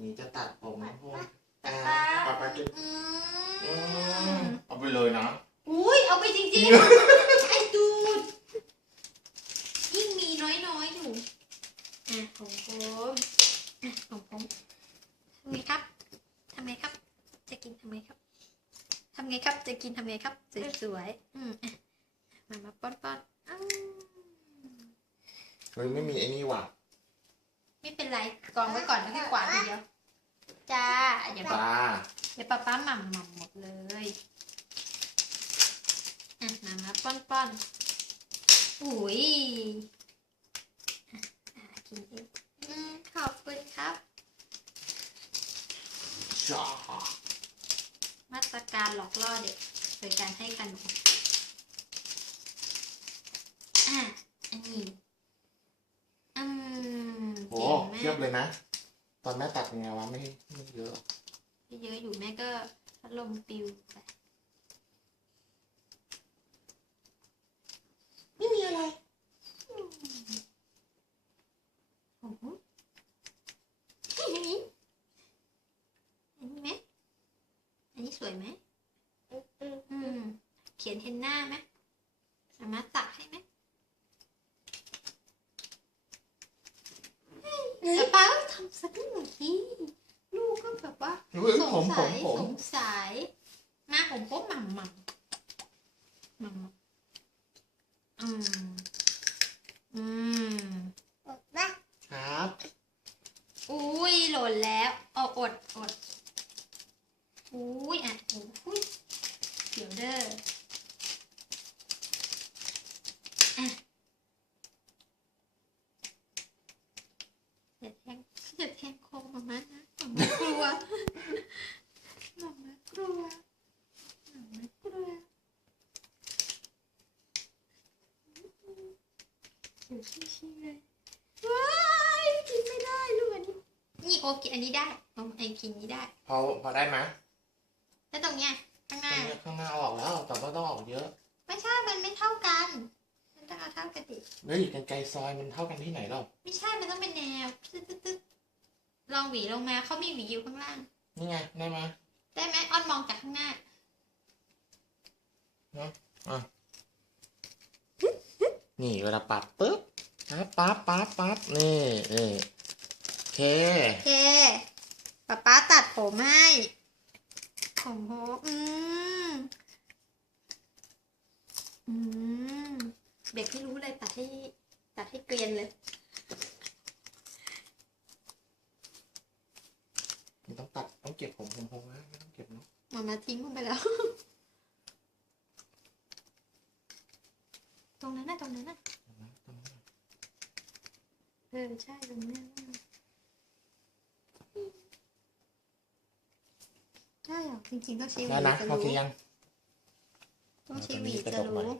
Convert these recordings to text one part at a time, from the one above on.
นี่จะตัดผมนะพวกป๊าอ่าป๊าป๊าป๊าจะอือืมมเอาไปเลยนะ อุ้ยเอาไปจริงๆไอ้ดูดยิ่งมีน้อยๆอยู่อะของผมอะของผมทำไงครับทำไงครับ จะกินทำไงครับทำไงครับ จะกินทำไงครับสวยๆอืมอะมามาป้อนๆอ้าว เฮ้ยไม่มีไอ้นี่ว่ะ ไม่เป็นไรกองไว้ก่อนแล้วค่อยกวาดทีเดียว จ้าเดี๋ยวปลาเดี๋ยวป้าป้าหม่ำหม่ำหมดเลยอะมามาป้อนป้อนๆอุ้ยอะอะกินเองอืมขอบคุณครับ จ้า มาตรการหลอกล่อเด็กโดยการให้ขนมอะอันนี้อื มโอ้เก่งมาเทียบกเลยนะ ตอนแม่ตัดยังไงวะไม่ไม่เยอะเยอะอยู่แม่ก็พัดลมปิวไปไม่มีอะไรโอ้โหอันนี้อันนี้ไหมอันนี้สวยไหมอืมเขียนเห็นหน้าไหมสามารถสักให้ไหมแต่ป้าทำ สักหน่อยสิลูกก็แบบว่าเฮ้ยสผงมผสัมยผมสงสัยมาผมพบหม่ำหม่ำหม่ำหม่ำอืมอืมครับ อุ้ยหล่นแล้วเอาอดอดอุ้ยอะอุ้ยเดี๋ยวเด้ออะอย่าแทง อย่าแทงคอมาม่านะมาม่ากลัวมาม่ากลัวมาม่ากลัวเดี๋ยวชี้ๆเลยว้ายกินไม่ได้ลูกอันนี้นี่โอเคอันนี้ได้เอาไอกินนี้ได้ พอพอได้ไหมแล้วตรงเนี้ยข้างหตรน้างเนี้ยข้างหน้าเอาออกแล้ว แต่ว่าต้องออกเยอะ ไม่ใช่ มันไม่เท่ากัน มันต้องเอาเท่ากันดิเฮ้ยกันไกรซอยมันเท่ากันที่ไหนหรอไม่ใช่ มันต้องเป็นแนวตึ๊ดตึ๊ดตึ๊ดล องหวีลงมาเขามีหวีอยู่ข้างล่าง นี่ไงได้ไหมได้ไหมอ้อนมองจากข้างหน้านี่เวลาปัดปุ๊บนะปั๊บปั๊บปั๊บนี่นี่โอเคโอเคป๊าป๊าตัดผมให้ของโฮอืมอืมเด็กไม่รู้เลยตัดให้ตัดให้เกรียนเลย ไม่ ต้องตัดต้องเก็บผมผมผมนะไม่ต้องเก็บเนาะมามาทิ้งลงไปแล้ว ตรงนั้นน่ะตรงนั้นน่ะตรงนั้นตรงนั้นเออใช่ตรงนั้นน่ะใช่เหรอจริงๆต้องใช้หวีได้นะจะโอเครู้ยัง ต้องใช้หวีเอาตรงนี้กระจะดกหน่รู้อย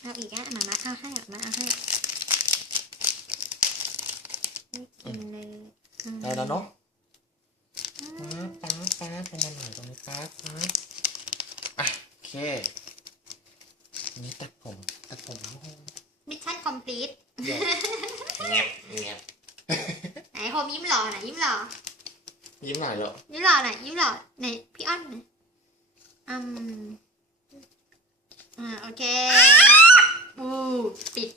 เอาอีกอะมามาเอาให้เอามาเอาให้นี่กินเลยอืม ได้แล้วเนาะอืป๊ามป๊าป๊าตรงมาหน่อยตรงนี้ป๊าป๊าอะโอเค นี่ตัดผม ตัดผมโอ้โหมิชชั่นคอมพลีทเงียบเงียบเงียบไหนโฮมยิ้มหล่อไหนยิ้มหล่อยิ้มหน่อยเหรอยิ้มหล่อหน่อยยิ้มหล่อไหนพี่อ้อนหน่อยอืมอ่าโอเค อู้ปิด